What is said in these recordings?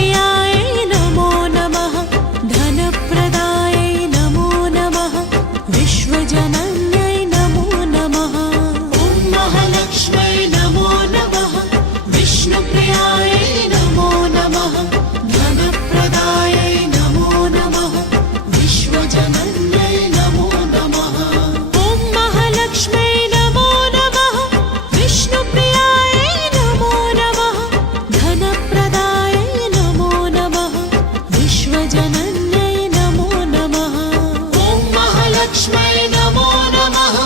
विष्णुप्रियायै नमो नमः धनप्रदायै नमो नमः विश्वजनन्यै नमो नमः ॐ महालक्ष्म्यै नमो नमः विष्णुप्रियायै नमो नमः धनप्रदायै नमो नमः विश्वजनन्यै नमो नमः ॐ महालक्ष्म्यै नमो नमः विष्णुप्रियायै नमो नमः धनप्रदायै नमो नमः विश्वजनन्यै नमो नमः ॐ महालक्ष्म्यै नमो नमः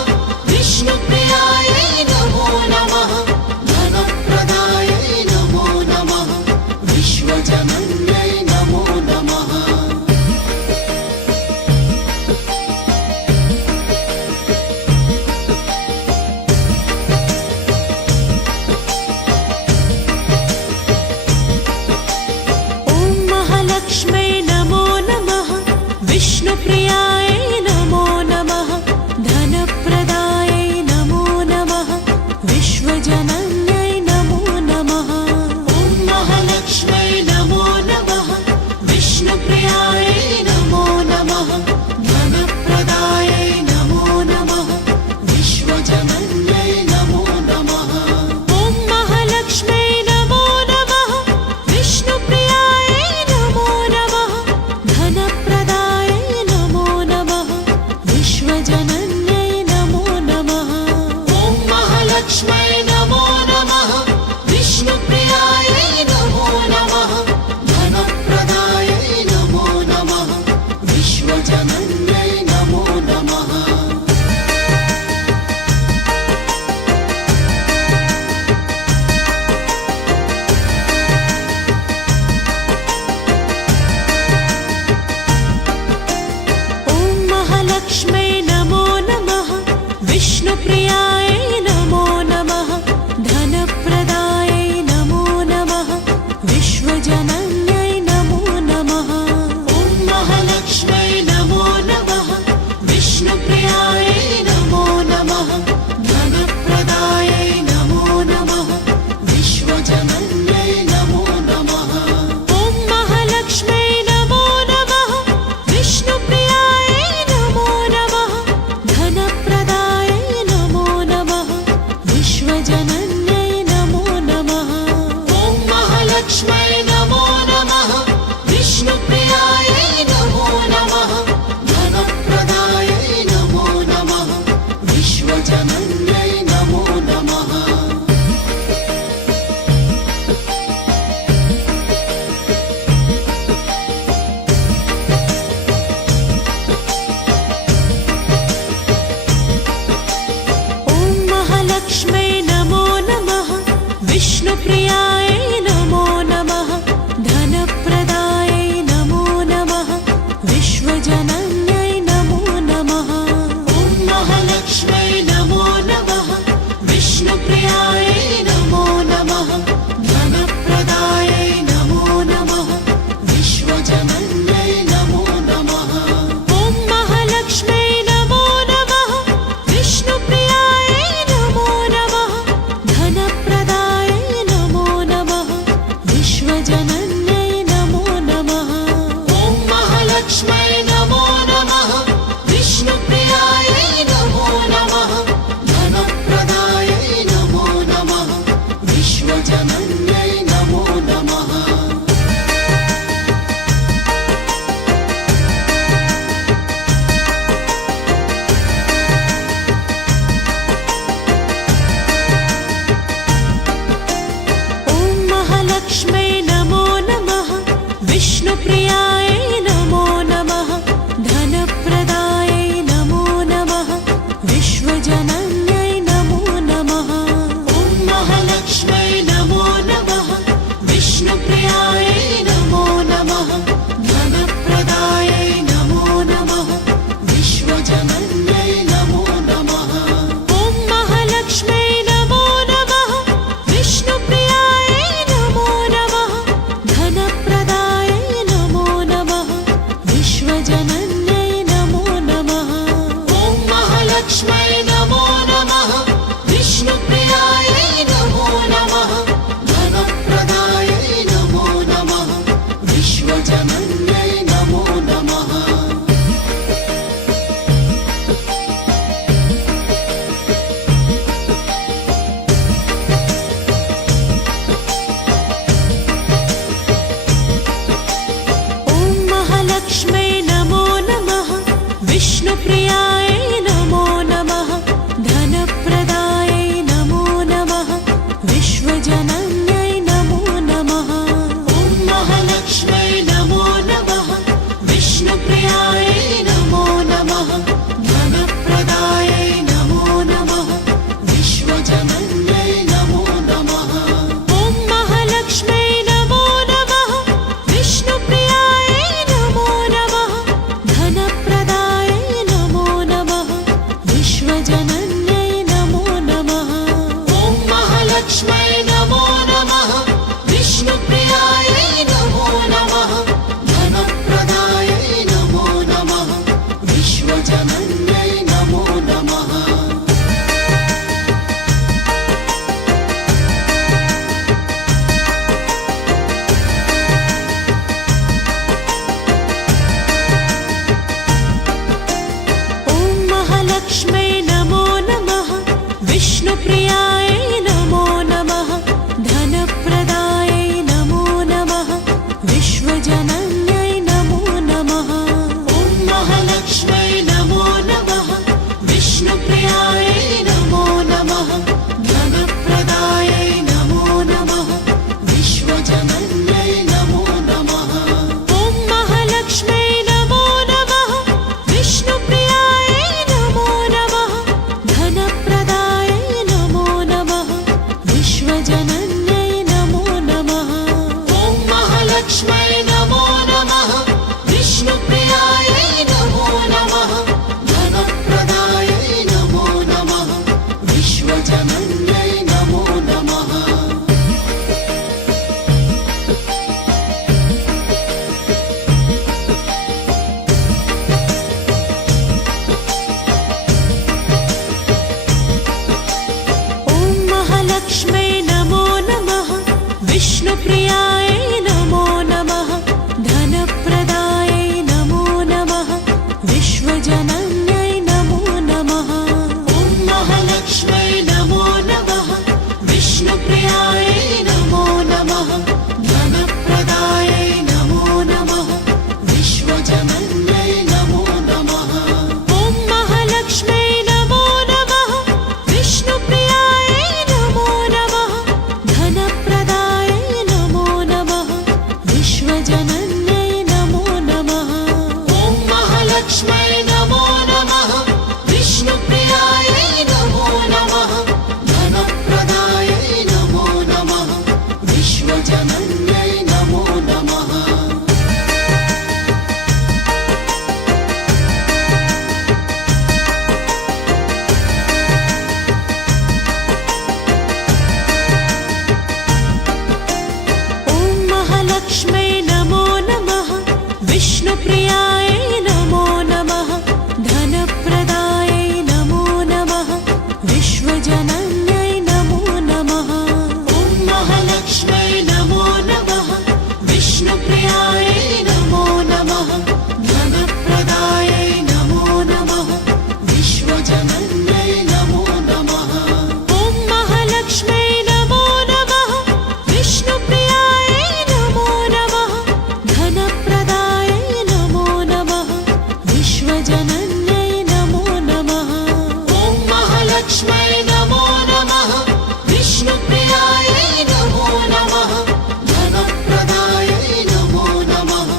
विष्णुप्रियायै नमो नमः धनप्रदायै नमो नमः विश्वजनन्यै नमो नमः ॐ महालक्ष्म्यै नमो नमः विष्णुप्रियायै नमो नमः धनप्रदायै नमो नमः विश्वजनन्यै नमो नमः ॐ महालक्ष्म्यै नमो नमः विश्वजनन्यै नमो नमः। लक्ष्मै नमो नमः, विष्णुप्रियायै नमो नमः, धनप्रदायै नमो नमः, विश्वजनन्यै नमो नमः। ॐ महालक्ष्मै नमो नमः, विष्णुप्रियायै नमो नमः, धनप्रदायै नमो नमः, विश्वजनन्यै नमो नमः। ॐ महालक्ष्मै नमो नमः, विष्णुप्रियायै नमो नमः, धनप्रदायै नमो नमः, विश्वजनन्यै नमो नमः। ॐ महालक्ष्मै नमो नमः, विष्णुप्रियायै नमो नमः, धनप्रदायै नमो नमः, विश्वजनन्यै नमो नमः। लक्ष्मै नमो नमः, विष्णुप्रियायै नमो नमः, धनप्रदायै नमो नमः, विश्वजनन्यै नमो नमः। ॐ महालक्ष्मै नमो नमः, विष्णुप्रियायै नमो नमः, धनप्रदायै नमो नमः, विश्वजनन्यै नमो नमः। ॐ महालक्ष्मै नमो नमः, विष्णुप्रियायै नमो नमः, धनप्रदायै नमो नमः, विश्वजनन्यै नमो नमः। ॐ महालक्ष्मै नमो नमः, विष्णुप्रियायै नमो नमः, धनप्रदायै नमो नमः, विश्वजनन्यै नमो नमः। लक्ष्मै नमो नमः, विष्णुप्रियायै नमो नमः, धनप्रदायै नमो नमः, विश्वजनन्यै नमो नमः। ॐ महालक्ष्मै नमो नमः, विष्णुप्रियायै नमो नमः, धनप्रदायै नमो नमः, विश्वजनन्यै नमो नमः। ॐ महालक्ष्मै नमो नमः, विष्णुप्रियायै नमो नमः, धनप्रदायै नमो नमः, विश्वजनन्यै नमो नमः। ॐ महालक्ष्मै नमो नमः, विष्णुप्रियायै नमो नमः, धनप्रदायै नमो नमः, विश्वजनन्यै नमो नमः। लक्ष्मै नमो नमः, विष्णुप्रियायै नमो नमः, धनप्रदायै नमो नमः, विश्वजनन्यै नमो नमः। ॐ महालक्ष्मै नमो नमः, विष्णुप्रियायै नमो नमः, धनप्रदायै नमो नमः, विश्वजनन्यै नमो नमः। ॐ महालक्ष्मै नमो नमः, विष्णुप्रियायै नमो नमः, धनप्रदायै नमो नमः, विश्वजनन्यै नमो नमः। ॐ महालक्ष्मै नमो नमः, विष्णुप्रियायै नमो नमः, धनप्रदायै नमो नमः,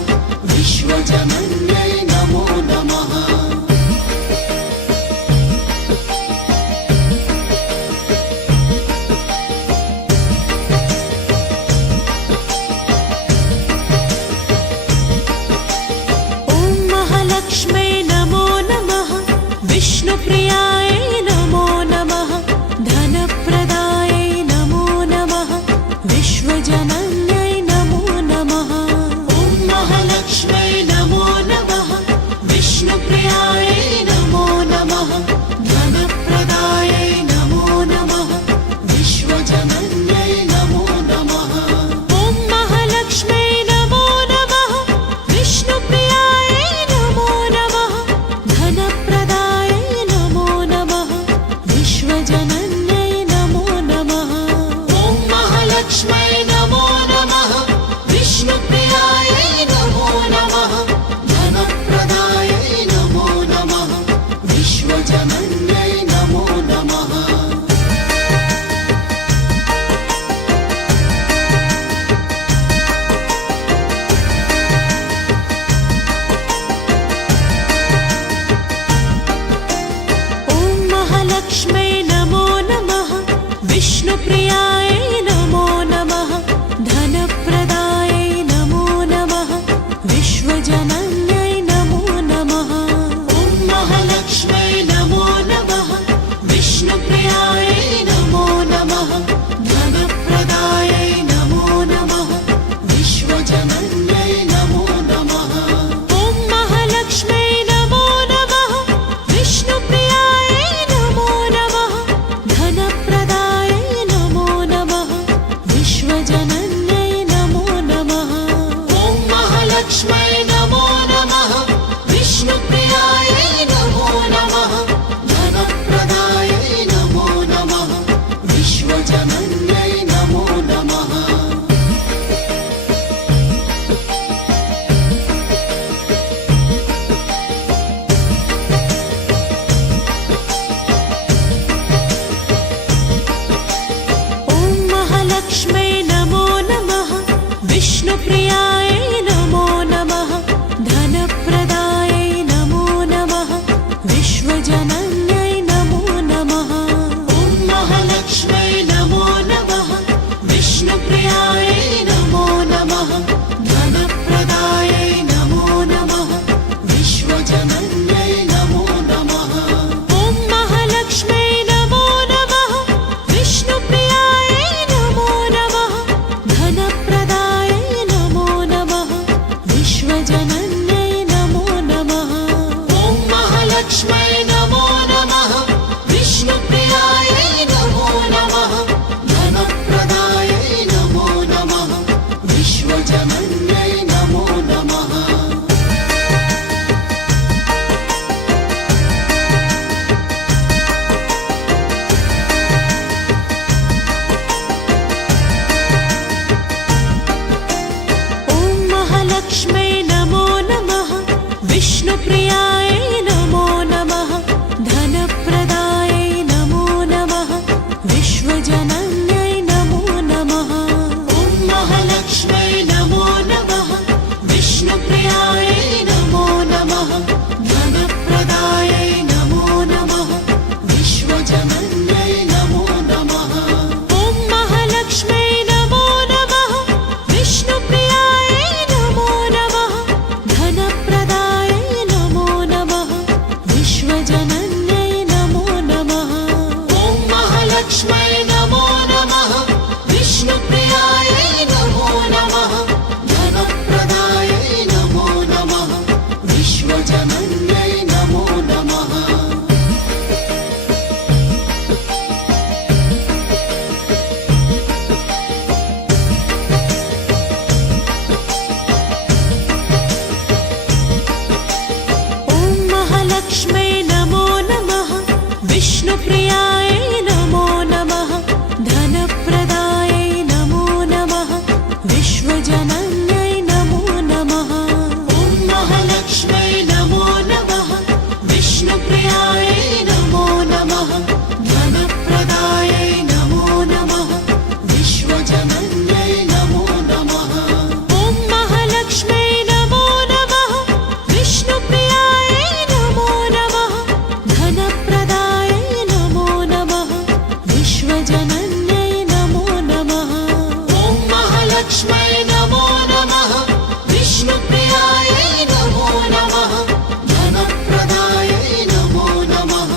महालक्ष्मै नमो नमः विष्णुप्रियायै नमो नमः धनप्रदायै नमो नमः विश्वजनन्यै नमो नमः महालक्ष्मै नमो नमः विष्णुप्रियायै नमो नमः धनप्रदायै नमो नमः विश्वजनन्यै नमो नमः ॐ महालक्ष्मै नमो नमः विष्णुप्रियायै नमो नमः धनप्रदायै नमो नमः विश्वजनन्यै नमो नमः ॐ महालक्ष्मै नमो नमः विष्णुप्रियायै नमो नमः धनप्रदायै नमो नमः विश्वजनन्यै नमो नमः ॐ महालक्ष्मै नमो नमः विष्णुप्रियायै नमो नमः धनप्रदायै नमो नमः विश्वजनन्यै नमो नमः ॐ महालक्ष्मै नमो नमः विष्णुप्रियायै नमो नमः धनप्रदायै नमो नमः विश्वजनन्यै नमो नमः ॐ महालक्ष्मै नमो नमः विष्णुप्रियायै नमो नमः धनप्रदायै नमो नमः विश्वजनन्यै नमो नमः ॐ महालक्ष्मै नमो नमः विष्णुप्रियायै नमो नमः धनप्रदायै नमो नमः विश्वजनन्यै नमो नमः ॐ महालक्ष्मै नमो नमः विष्णुप्रियायै नमो नमः धनप्रदायै नमो नमः विश्वजनन्यै नमो नमः ॐ महालक्ष्मै नमो नमः विष्णुप्रियायै नमो नमः धनप्रदायै नमो नमः विश्वजनन्यै नमो नमः ॐ महालक्ष्मै नमो नमः विष्णुप्रियायै नमो नमः धनप्रदायै नमो नमः विश्वजनन्यै नमो नमः ॐ महालक्ष्मै नमो नमः विष्णुप्रियायै नमो नमः धनप्रदायै नमो नमः विश्वजनन्यै नमो नमः ॐ महालक्ष्मै नमो नमः विष्णुप्रियायै नमो नमः धनप्रदायै नमो नमः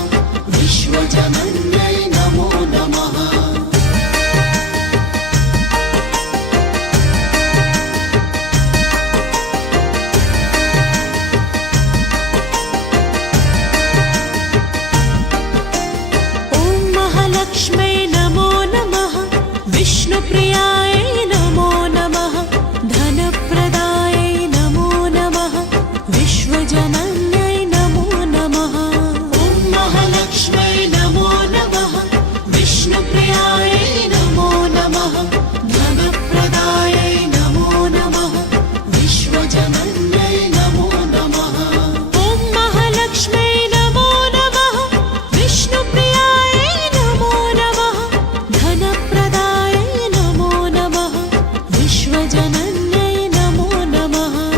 विश्वजनन्यै नमो नमः ॐ महालक्ष्मै नमो नमः विष्णुप्रियायै नमो नमः धनप्रदायै नमो नमः विश्वजनन्यै नमो नमः ॐ महालक्ष्मै नमो नमः विष्णुप्रियायै नमो नमः धनप्रदायै नमो नमः विश्वजनन्यै नमो नमः ॐ महालक्ष्मै नमो नमः विष्णुप्रियायै नमो नमः धनप्रदायै नमो नमः विश्वजनन्यै नमो नमः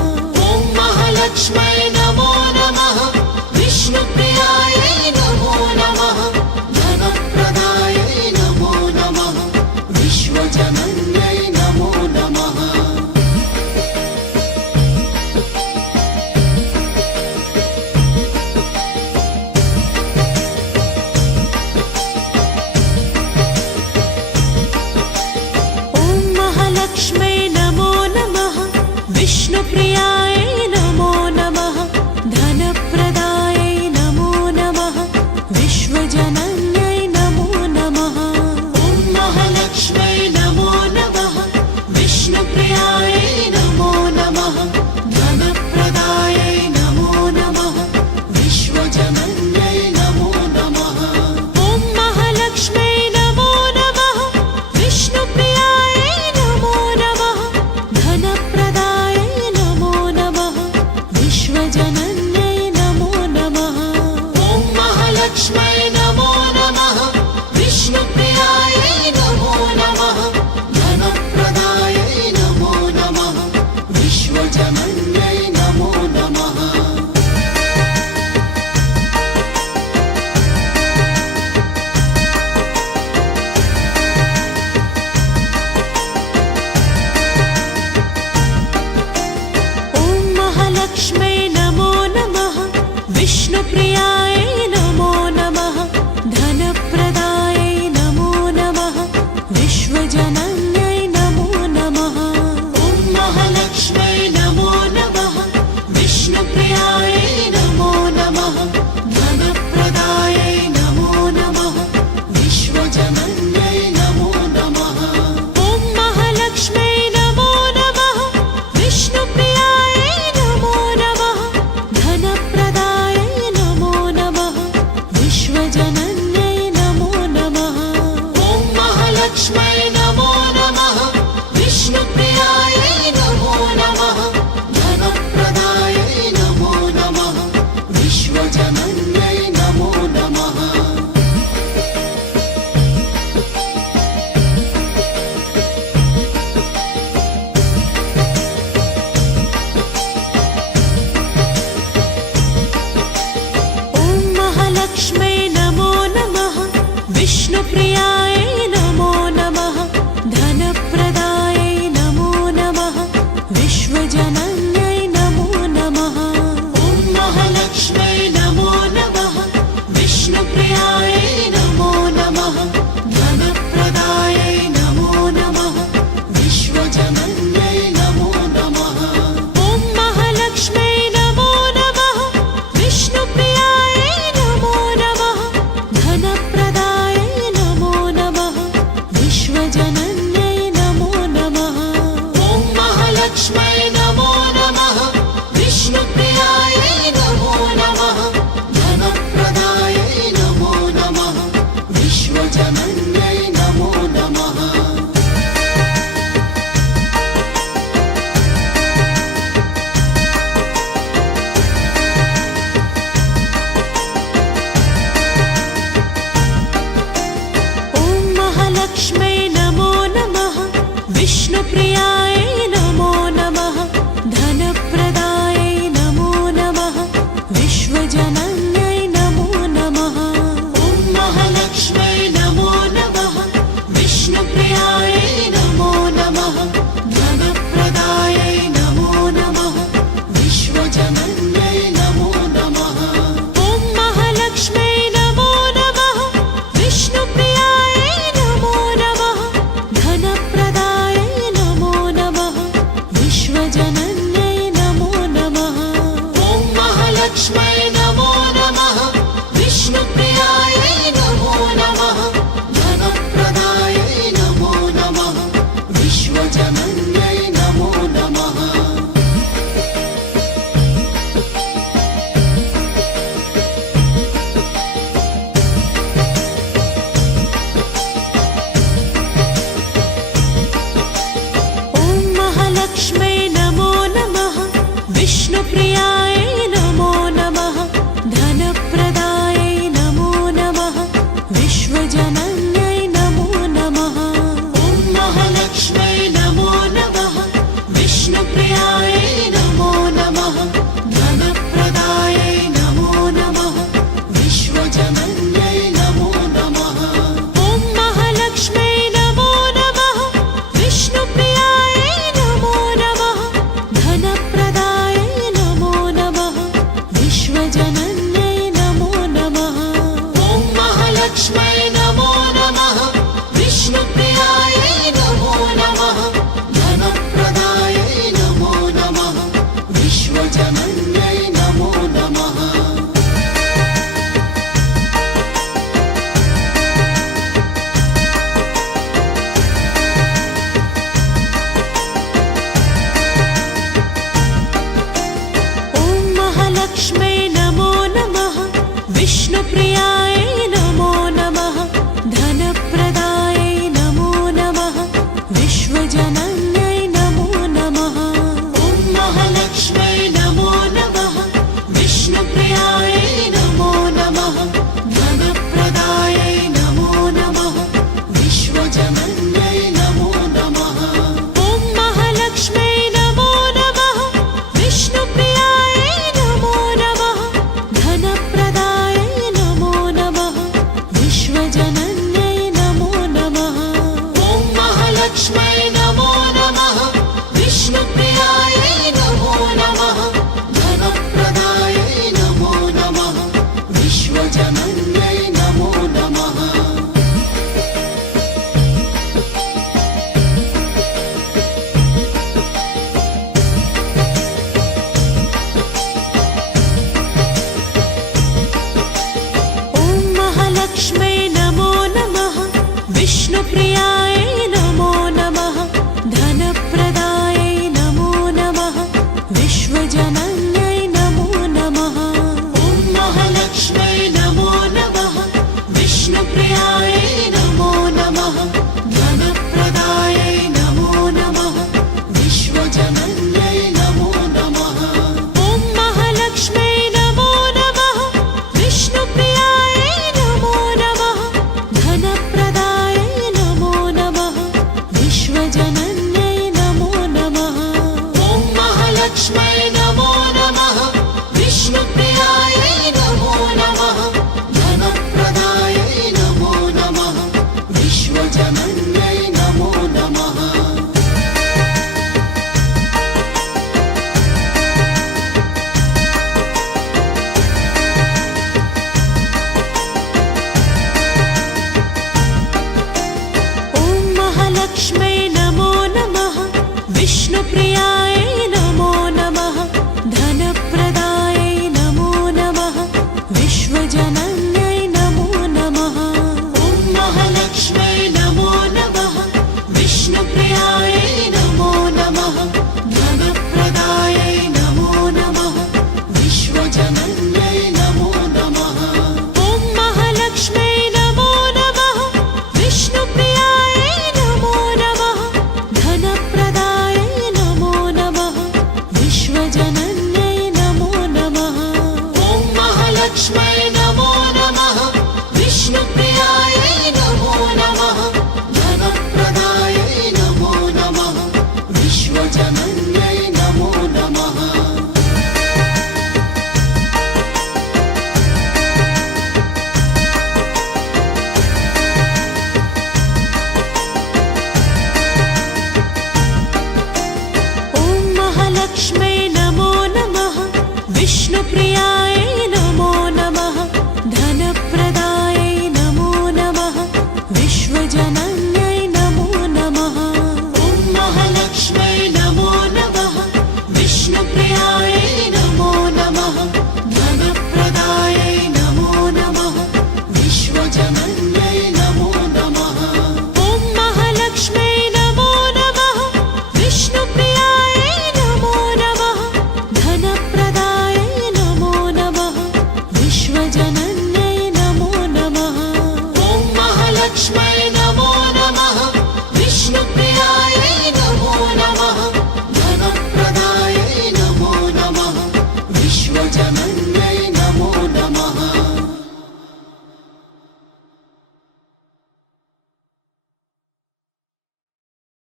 ॐ महालक्ष्मै नमो नमः विष्णुप्रियायै नमो नमः धनप्रदायै नमो नमः विश्वजनन्यै नमो नमः ॐ महालक्ष्मै नमो नमः विष्णुप्रियायै नमो नमः धनप्रदायै नमो नमः विश्वजनन्यै नमो नमः ॐ महालक्ष्मै नमो नमः विष्णुप्रियायै नमो नमः विश्वजनन्यै नमो नमः। ॐ महालक्ष्मै नमो नमः। विष्णुप्रियायै नमो नमः। धनप्रदायै नमो नमः। विश्वजनन्यै नमो नमः। ॐ महालक्ष्मै नमो नमः। विश्वजनन्यै नमो नमः। ॐ महालक्ष्मै नमो नमः। विष्णुप्रियायै नमो नमः। धनप्रदायै नमो नमः। विश्वजनन्यै नमो नमः। ॐ महालक्ष्मै नमो नमः। विष्णुप्रियायै नमो नमः। धनप्रदायै नमो नमः। विश्वजनन्यै नमो नमः। ॐ महालक्ष्मै नमो